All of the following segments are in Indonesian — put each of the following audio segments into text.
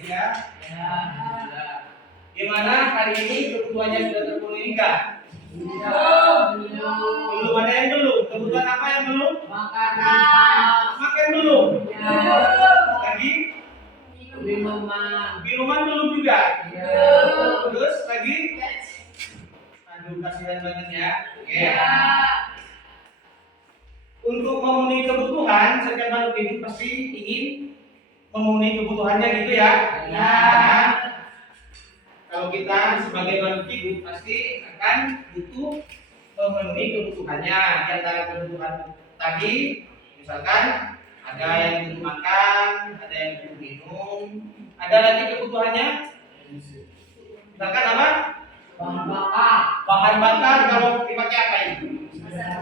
guys ya. Ya. Gimana hari ini kebutuhannya sudah terpenuhi enggak? Belum ada yang belum. Kebutuhan apa yang belum? Makan belum. Lagi? Minuman belum juga. Terus lagi? Aduh, kasihan banget ya. Oke. Untuk memenuhi kebutuhan, setiap makhluk hidup pasti ingin memenuhi kebutuhannya gitu ya. Nah, kalau kita sebagai makhluk hidup pasti akan butuh memenuhi kebutuhannya. Di antara kebutuhan tadi, misalkan ada yang butuh makan, ada yang butuh minum, ada lagi kebutuhannya. Misalkan apa? Bahan bakar kalau dipakai apa itu?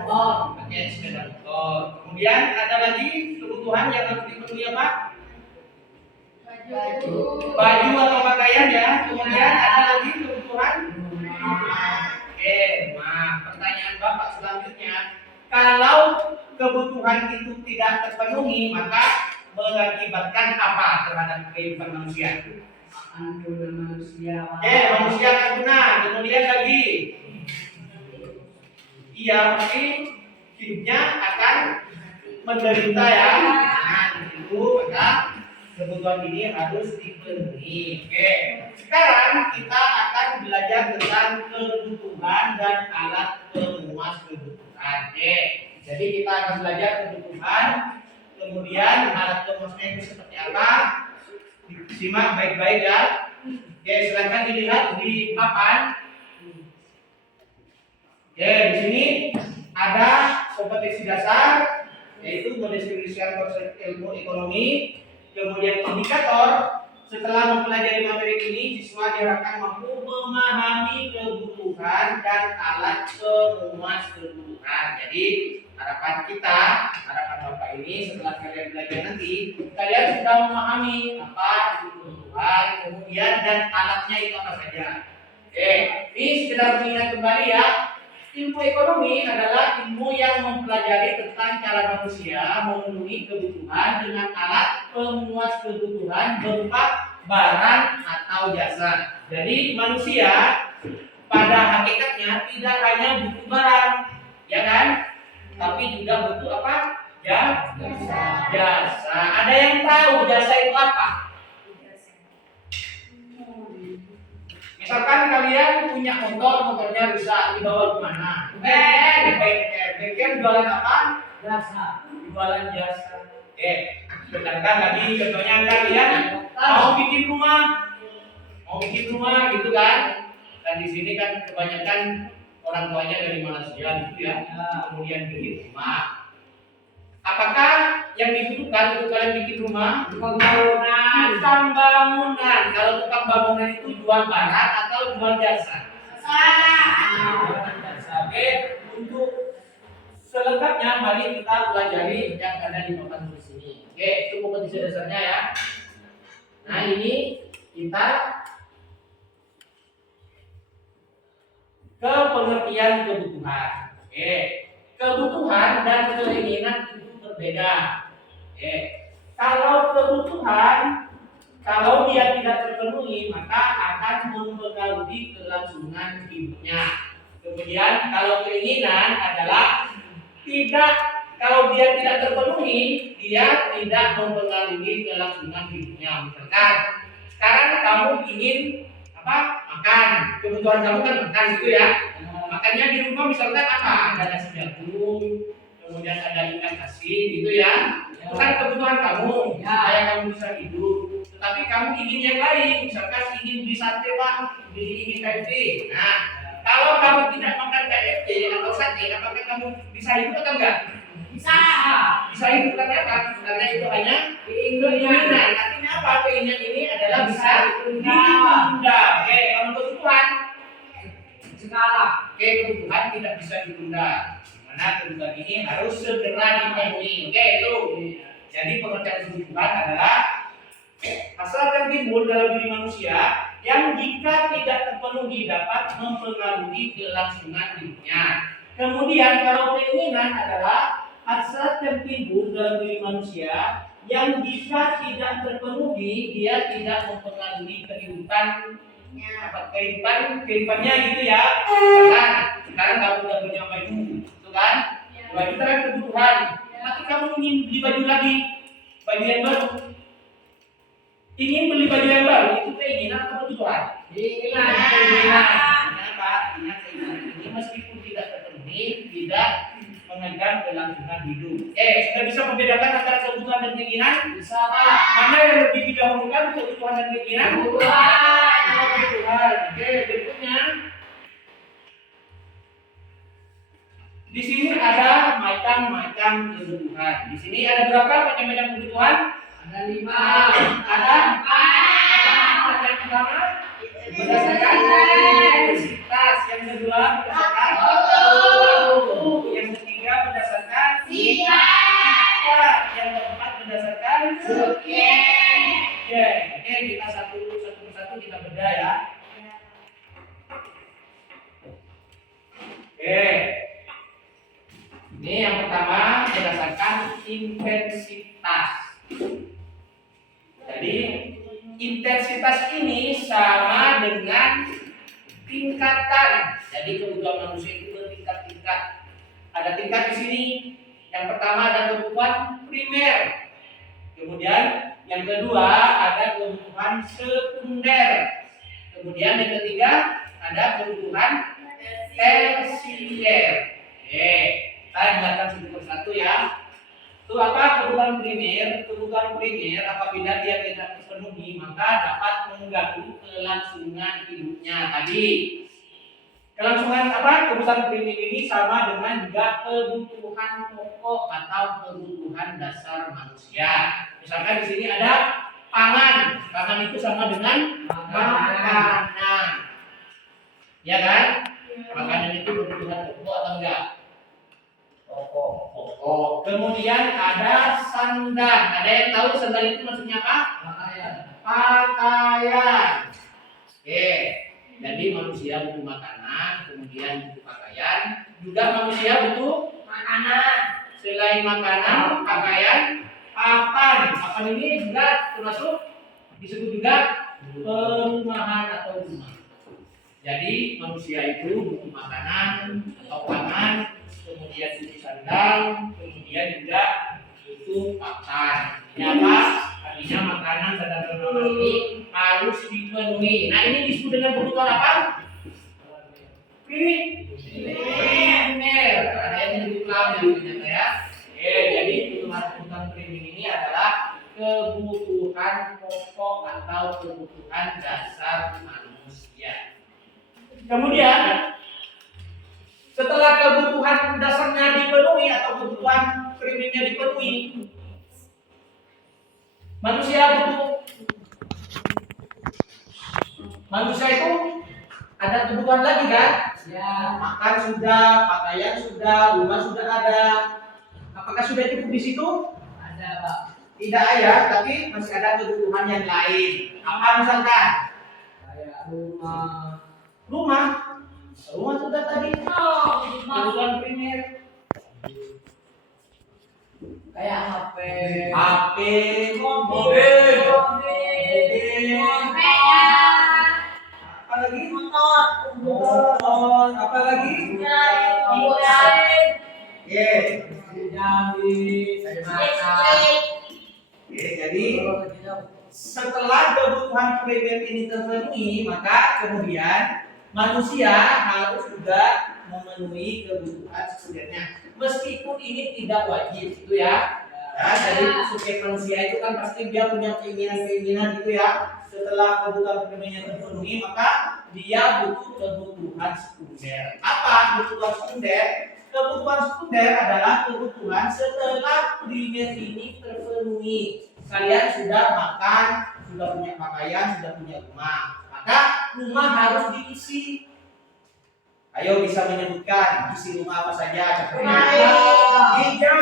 Pakai sepeda motor. Kemudian ada lagi kebutuhan yang harus dipenuhi apa? Baju atau pakaian ya. Kemudian ada lagi kebutuhan. Oke, nah pertanyaan Bapak selanjutnya, kalau kebutuhan itu tidak terpenuhi, maka mengakibatkan apa terhadap kehidupan manusia? Oke, manusia akan punah. Kemudian lagi, iya pasti hidupnya akan menderita ya. Nah, itu maka kebutuhan ini harus dipenuhi. Oke, sekarang kita akan belajar tentang kebutuhan dan alat pemuas kebutuhan. Oke, jadi kita akan belajar kebutuhan, kemudian alat pemuasnya itu seperti apa. Simak baik-baik ya. Oke, silakan dilihat di papan. Oke, di sini ada kompetensi dasar, yaitu mendefinisikan konsep ilmu ekonomi. Kemudian indikator, setelah mempelajari materi ini, siswa diharapkan mampu memahami kebutuhan dan alat pemuas kebutuhan. Jadi harapan kita, harapan Bapak ini setelah kalian belajar nanti, kalian sudah memahami apa itu kebutuhan, kemudian dan alatnya itu apa saja. Oke, ini sekedar mengingat kembali ya. Ilmu ekonomi adalah ilmu yang mempelajari tentang cara manusia memenuhi kebutuhan dengan alat pemuas kebutuhan berupa barang atau jasa. Jadi manusia pada hakikatnya tidak hanya butuh barang, ya kan? Tapi juga butuh apa? Jasa. Ada yang tahu jasa itu apa? Misalkan kalian punya motornya rusak, dibawa kemana? Bengkel jualan apa? Jasa. Jualan jasa. Oke, misalkan tadi contohnya kalian mau bikin rumah gitu kan? Dan di sini kan kebanyakan orang tuanya dari Malaysia gitu ya. Kemudian bikin rumah. Apakah yang dibutuhkan untuk kalian bikin rumah? Tukang bangunan. Kalau tukang bangunan itu jual barang atau jual jasa? Jasa. Oke, untuk selengkapnya mari kita pelajari yang ada di papan tulis ini. Oke, itu kompetensi dasarnya ya. Nah, ini kita ke pengertian kebutuhan. Oke, kebutuhan dan keinginan itu berbeda. Oke, kalau kebutuhan, kalau dia tidak terpenuhi maka akan mempengaruhi kelangsungan hidupnya. Kemudian kalau keinginan adalah kalau dia tidak terpenuhi, dia tidak mempengaruhi kelangsungan hidupnya. Misalkan sekarang kamu ingin makan, kebutuhan kamu kan makan gitu ya. Makannya di rumah misalkan apa? Ada nasi jagung, kemudian ada ikan asin gitu ya. Itu kan kebutuhan kamu supaya kamu bisa hidup. Tetapi kamu ingin yang lain, misalkan ingin beli sate Pak, ingin KFC. Nah, kalau kamu tidak makan KFC atau sate, apakah kamu bisa hidup atau enggak? Bisa hidup karena apa? Karena itu hanya keinginan. Artinya apa? Keinginan ini adalah bisa ditunda. Oke, kalau kebutuhan sekarang, kebutuhan tidak bisa ditunda. Dimana kebutuhan ini harus segera dipenuhi. Oke, itu. Jadi pengertian kebutuhan adalah hasrat yang timbul dalam diri manusia yang jika tidak terpenuhi dapat mempengaruhi kelangsungan hidupnya. Kemudian kalau keinginan adalah hasrat yang timbul dalam diri manusia yang jika tidak terpenuhi dia tidak mempengaruhi kehidupannya gitu ya. Misalkan sekarang kamu udah punya baju, itu kan? Baju itu kan kebutuhan. Tapi kamu ingin beli baju lagi, baju yang baru. Ingin beli baju yang baru itu keinginan atau kebutuhan? Keinginan. Kenapa? Keinginan ini meskipun tidak terpenuhi tidak mengancam kelangsungan hidup. Sudah bisa membedakan antara kebutuhan dan keinginan? Bisa, Pak. Mana yang lebih didahulukan, kebutuhan dan keinginan? Kebutuhan. Berikutnya. Di sini ada macam-macam kebutuhan. Di sini ada berapa macam-macam kebutuhan? Ada 5. Ada 4. Yang pertama berdasarkan intensitas, yang kedua berdasarkan waktu, yang ketiga berdasarkan sifat, yang keempat berdasarkan subjek. Oke, kita satu persatu kita bedah ya. Ini yang pertama berdasarkan intensitas. Jadi intensitas ini sama dengan tingkatan. Jadi kebutuhan manusia itu bertingkat-tingkat. Ada tingkat di sini. Yang pertama ada kebutuhan primer. Kemudian yang kedua ada kebutuhan sekunder. Kemudian yang ketiga ada kebutuhan tersier. Kita dengarkan satu persatu ya. Itu apa kebutuhan primer? Kebutuhan primer apabila dia tidak terpenuhi maka dapat mengganggu kelangsungan hidupnya tadi. Kelangsungan apa? Kebutuhan primer ini sama dengan juga kebutuhan pokok atau kebutuhan dasar manusia. Misalkan di sini ada pangan. Pangan itu sama dengan makanan. Ya kan? Makanan itu kebutuhan pokok atau enggak? Pokok. Kemudian ada sandang. Ada yang tahu sandang itu maksudnya apa? Pakaian. Jadi manusia butuh makanan, kemudian butuh pakaian. Juga manusia butuh makanan. Selain makanan, pakaian, papan. Papan ini juga termasuk disebut juga perumahan atau rumah. Jadi manusia itu butuh makanan atau pangan, kemudian butuh sandang, kemudian juga butuh pakan. Ini apa? Artinya makanan, sandang dan pakan ini harus dipenuhi. Nah ini disebut dengan kebutuhan apa? Primer. Ada yang menyebut ternyata ya. Jadi kebutuhan primer ini adalah kebutuhan pokok atau kebutuhan dasar manusia. Kemudian setelah kebutuhan dasarnya dipenuhi atau kebutuhan primernya dipenuhi, manusia itu ada kebutuhan lagi kan? Ya. Makan sudah, pakaian sudah, rumah sudah ada. Apakah sudah cukup di situ? Ada, Pak. Tidak ya, tapi masih ada kebutuhan yang lain. Apa misalkan? Kayak rumah sudah tadi. Kebutuhan primer. Kayak HP, mobil. Apa lagi? Motor. Apa lagi? Jadi setelah kebutuhan primer ini terpenuhi, maka kemudian manusia harus juga memenuhi kebutuhan sekundernya. Meskipun ini tidak wajib, gitu ya. Jadi subjek manusia itu kan pasti dia punya keinginan-keinginan gitu ya. Setelah kebutuhan primernya terpenuhi, maka dia butuh kebutuhan sekunder. Apa kebutuhan sekunder? Kebutuhan sekunder adalah kebutuhan setelah primer ini terpenuhi. Kalian sudah makan, sudah punya pakaian, sudah punya rumah. Maka rumah harus diisi. Ayo bisa menyebutkan isi rumah apa saja? Meja,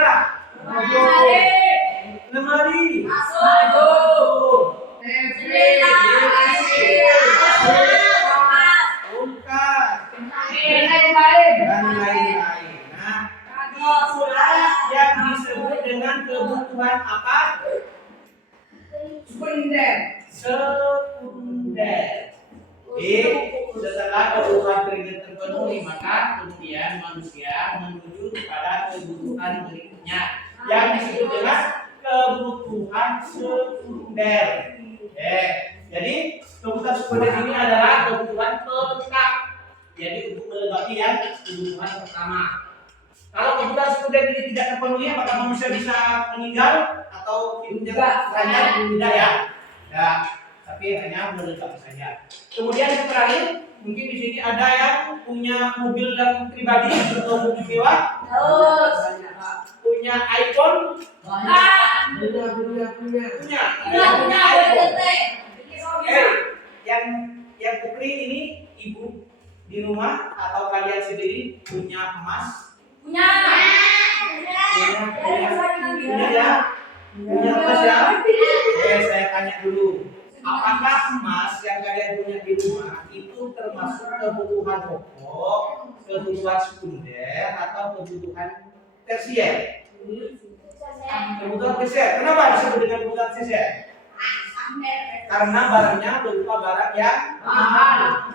lemari, kulkas, dan lain-lain. Nah, itulah yang disebut dengan kebutuhan apa? sekunder. Setelah kebutuhan primer terpenuhi, maka kemudian manusia menuju kepada kebutuhan berikutnya yang disebut dengan kebutuhan sekunder. Jadi kebutuhan sekunder ini adalah kebutuhan pelengkap. Jadi untuk melengkapi yang kebutuhan pertama. Kalau kebutuhan sekunder ini tidak terpenuhi, apakah manusia bisa meninggal atau hidupnya hanya tidak ya? Ya, tapi hanya melengkapi saja. Kemudian yang terakhir, mungkin di sini ada yang punya mobil yang pribadi atau mobil mewah. Punya iPhone. Punya. Yang putri ini ibu di rumah atau kalian sendiri punya emas? Punya ya? Punya emas ya? Saya tanya dulu. Apakah emas yang kalian punya di rumah itu termasuk kebutuhan pokok, kebutuhan sekunder, atau kebutuhan tersier? Kebutuhan tersier. Kenapa disebut dengan kebutuhan tersier? Karena barangnya berupa barang yang mahal.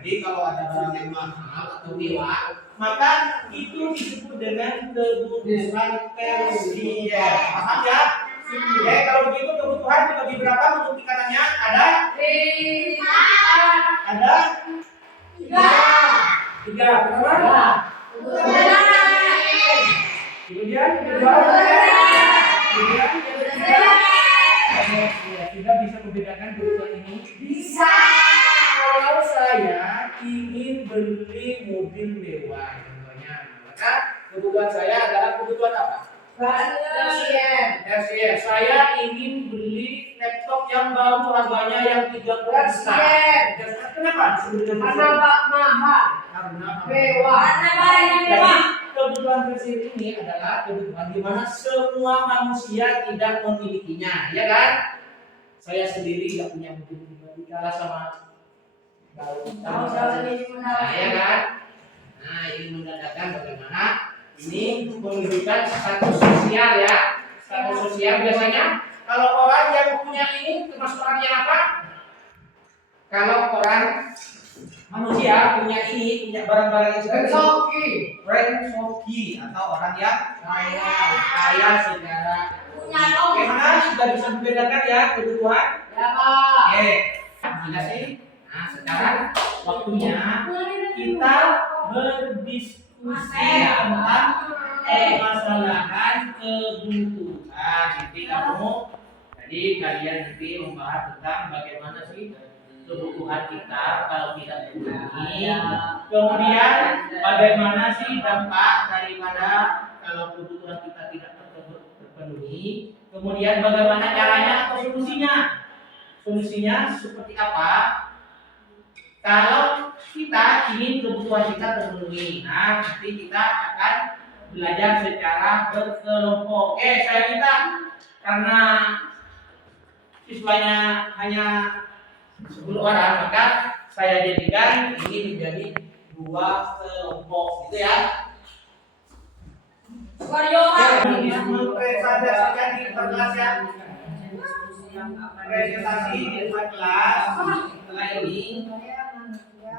Jadi kalau ada barang yang mahal atau mewah, maka itu disebut dengan kebutuhan tersier. Paham ya? Kalau begitu kebutuhan dibagi berapa menurut tingkatannya? Ada? Ada? Tiga. Kenapa? Kemudian sudah bisa membedakan kebutuhan ini? Bisa. Kalau saya ingin beli mobil mewah, contohnya, maka kebutuhan saya adalah kebutuhan apa? Tersier. Saya ingin beli laptop yang baru harganya yang 30 juta. Kenapa? Karena mahal. Karena mewah. Jadi kebutuhan tersier ini adalah kebutuhan di mana semua manusia tidak memilikinya, ya kan? Saya sendiri tidak punya mobil pribadi, kalah sama ya kan? Nah, ini menandakan bagaimana ini menunjukkan status sosial ya. Status sosial biasanya kalau orang yang punya ini termasuk orang yang apa? Kalau orang manusia punya ini, punya barang-barang yang seperti Rensoki atau orang yang kaya secara bagaimana sudah bisa membedakan ya kebutuhan? Ya, Pak. Oke. Terima kasih. Nah, sekarang waktunya kita berdiskusi tentang permasalahan kebutuhan. Jadi kalian nanti membahas tentang bagaimana sih kebutuhan kita kalau tidak terpenuhi. Kemudian bagaimana sih dampak daripada kalau kebutuhan kita tidak terpenuhi. Kemudian bagaimana caranya atau solusinya? Solusinya seperti apa? Kalau kita ingin kebutuhan kita terpenuhi, nah nanti kita akan belajar secara berkelompok. Saya minta karena siswanya hanya 10 orang, maka saya jadikan ini menjadi 2 kelompok, gitu ya. Presentasikan di kelas ya. Presentasi di kelas. Setelah ini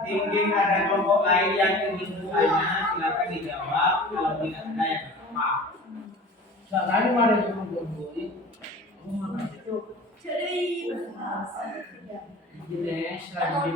mungkin ada kelompok lain yang ingin bertanya, silakan dijawab. Kalau tidak ada yang apa. Tadi mana yang kelompok ini? Jadi jenis lagi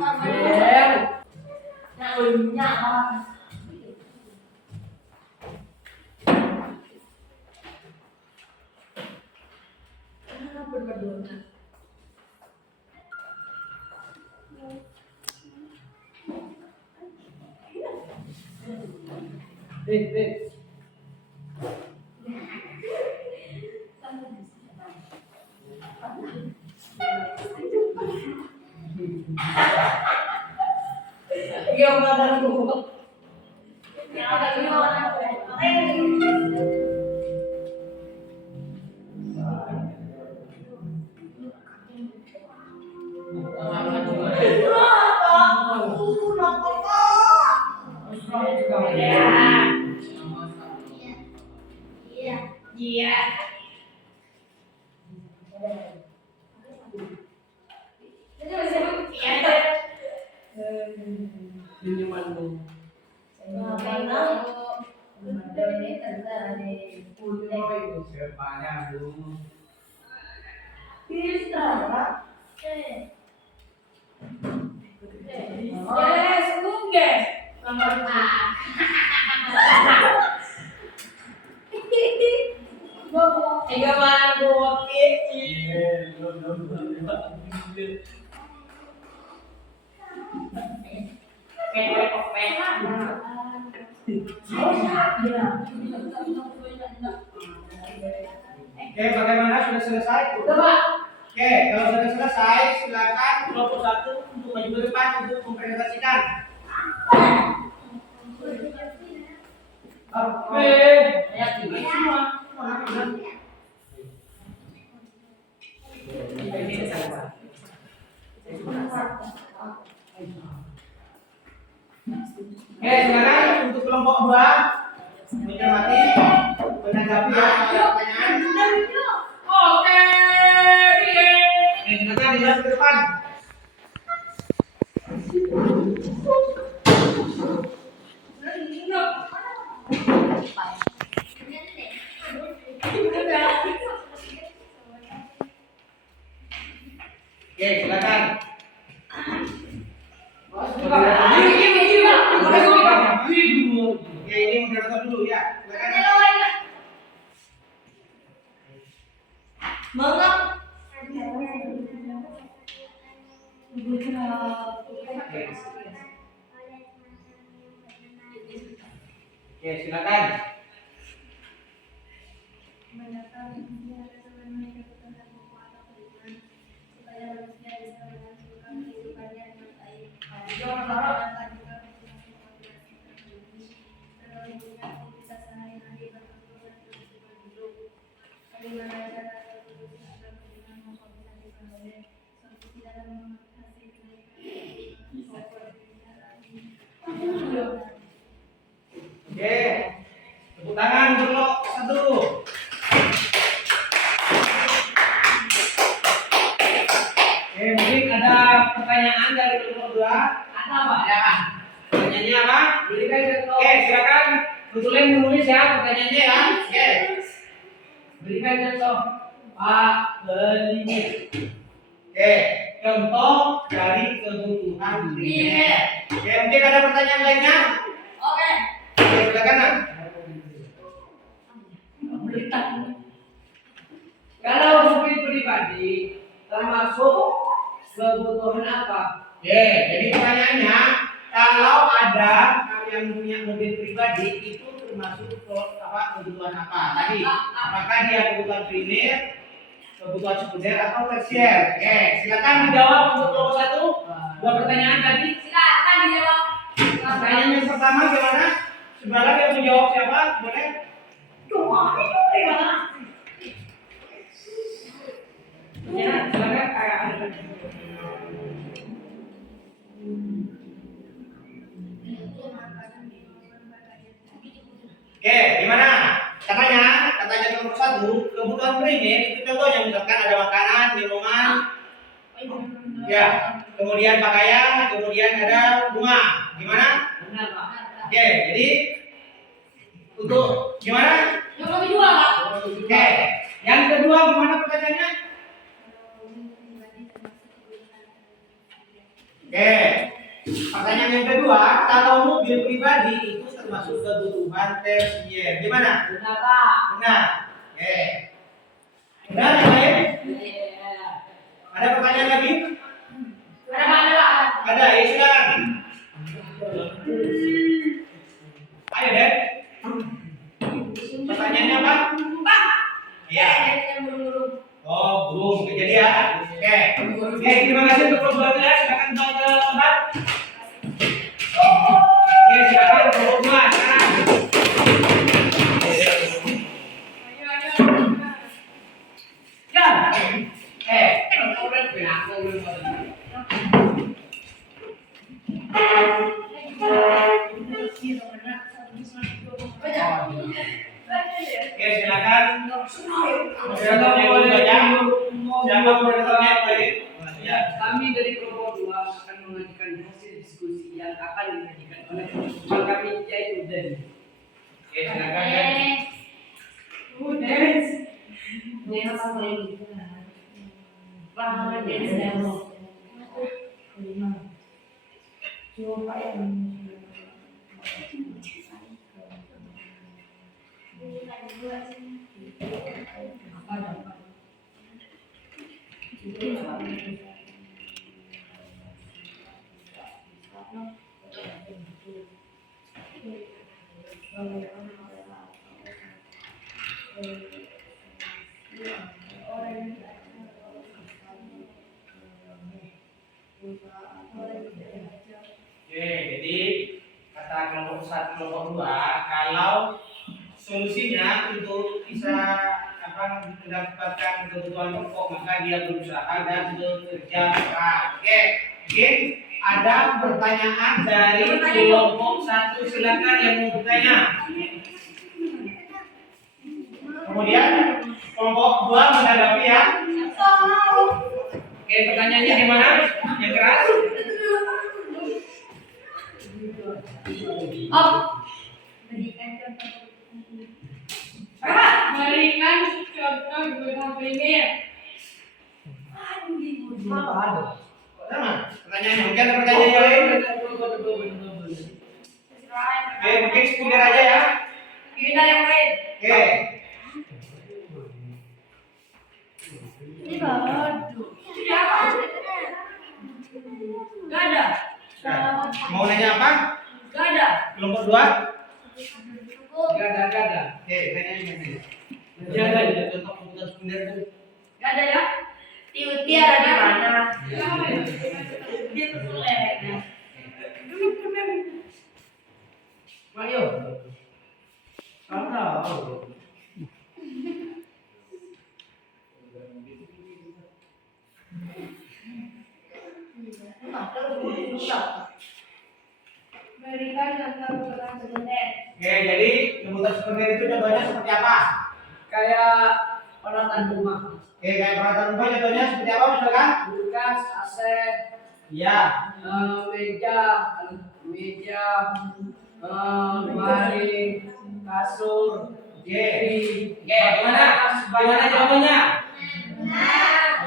Oke, bagaimana sudah selesai? Oke, kalau sudah selesai, silakan kelompok 1 untuk maju ke depan untuk mempresentasikan. Oke, semua. Oke, silakan untuk kelompok 2 mencermati, menanggapi ya pertanyaan. Oke, silakan dilihat ke depan. Oke, silakan. Oke, ini moderator dulu ya. Silakan. Oke, silakan. Oke, tepuk tangan untuk kelompok 1. Oke, mungkin ada pertanyaan dari kelompok 2. Ada apa? Pertanyaannya apa? Oke, silakan tulis menulis ya pertanyaannya ya. Oke. Berikan contoh Pak Belimit. Oke, contoh dari kebutuhan primer. Oke, mungkin ada pertanyaan lainnya? Oke, silakan. Nak. Kalau mobil pribadi termasuk kebutuhan apa? Oke, jadi pertanyaannya, kalau ada yang punya mobil pribadi itu termasuk kebutuhan apa? Tadi, apakah dia kebutuhan primer, kebutuhan sekunder atau tersier? Oke, silakan dijawab untuk kelompok 1. 2 pertanyaan tadi. Silakan dijawab. Pertanyaan yang pertama gimana? Saudara yang menjawab siapa? Boleh? Ya, silakan kayak ada. Oke, gimana? Katanya nomor 1, kebutuhan primer itu contohnya misalkan ada makanan, minuman, ya, kemudian pakaian, kemudian ada rumah. Gimana? Benar, Pak. Oke, jadi untuk gimana? Yang lebih dua, Pak. Oke, yang kedua gimana pertanyaannya? Oke, pertanyaan yang kedua, kalau mobil pribadi itu termasuk kebutuhan tersier. Gimana? Benar, Pak. Benar. Oke. Benar yang lain? Ada pertanyaan lagi? Ada. Ada, ya silakan. Ayo deh. Pertanyaannya apa? Pak. Iya. Yang belum. Oh, belum. Jadi ya. Oke. Oke, terima kasih untuk pembahasannya. Silakan ke tempat. Oke, silakan kelompok 2 sekarang. Ya. Oke, silakan. Moderatornya dulu saja. Siapa moderatornya yang baik? Ya, kami dari kelompok 2 akan mengajukan hasil diskusi yang akan disajikan Kami itu dan. Oke, silakan ya. Udah. Dia apa lagi? Bangun dari demo. Coba yang Oke, jadi kata kelompok 1, kelompok 2, kalau solusinya untuk bisa mendapatkan kebutuhan pokok maka dia berusaha dan bekerja keras. Oke, mungkin ada pertanyaan dari kelompok 1, silakan yang mau bertanya. Kemudian kelompok 2 menanggapi ya. Oke, pertanyaannya gimana? Yang keras? berikan contoh guna primer. Sama. Pertanyaannya mungkin ada pertanyaan yang lain? Oke, mungkin sekedar aja ya. Kita yang lain. Oke. Ini baru. Gak ada. Nah, mau nanya apa? Gak ada. Kelompok 2? Gada. Oke, nanya. Jaga ya. Contoh komputer sekedar itu. Gak ada ya? Tiuti ada di mana? Dia terselek. Ayo. Tahu. Berikan contoh guna sekunder. Oke, jadi komputer sekunder itu contohnya seperti apa? Kayak peralatan rumah. Oke, kayak peralatan rumah contohnya seperti apa misalkan? Kulkas, AC, Iya. meja, lemari, kasur, Oke. Oke, gimana jawabannya?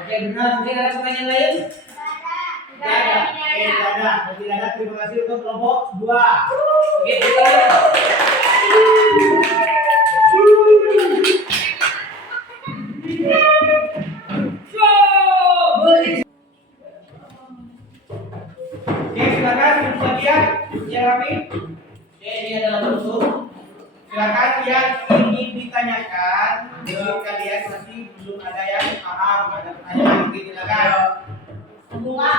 Oke, benar. Mungkin ada pertanyaan lain? Tidak ada. Oke, tidak ada. Kalau tidak ada, terima kasih untuk kelompok 2. Oke, kita Oke, silakan untuk bagian yang rapi. Oke, ini adalah brosur. Silakan yang ingin ditanyakan. Jika kalian masih belum ada yang paham, ada pertanyaan mungkin silakan. Bunga.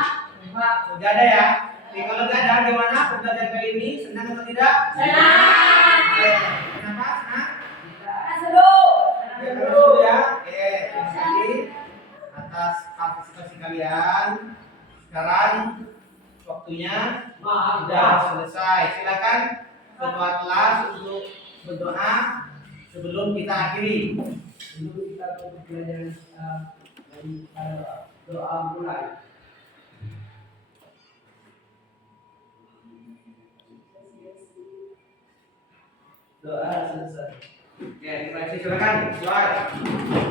Sudah ada ya. Oke, kalau tidak ada, gimana pertanyaan kali ini? Senang atau tidak? Senang. Oke, kenapa? Senang? Seru. Ya, terus ya. Oke, terima kasih atas partisipasi kalian. Sekarang waktunya sudah selesai. Silakan ketua kelas untuk berdoa sebelum kita akhiri. Dulu kita belajar doa mulai. Doa selesai. Oke, terima kasih. Silakan. Doa.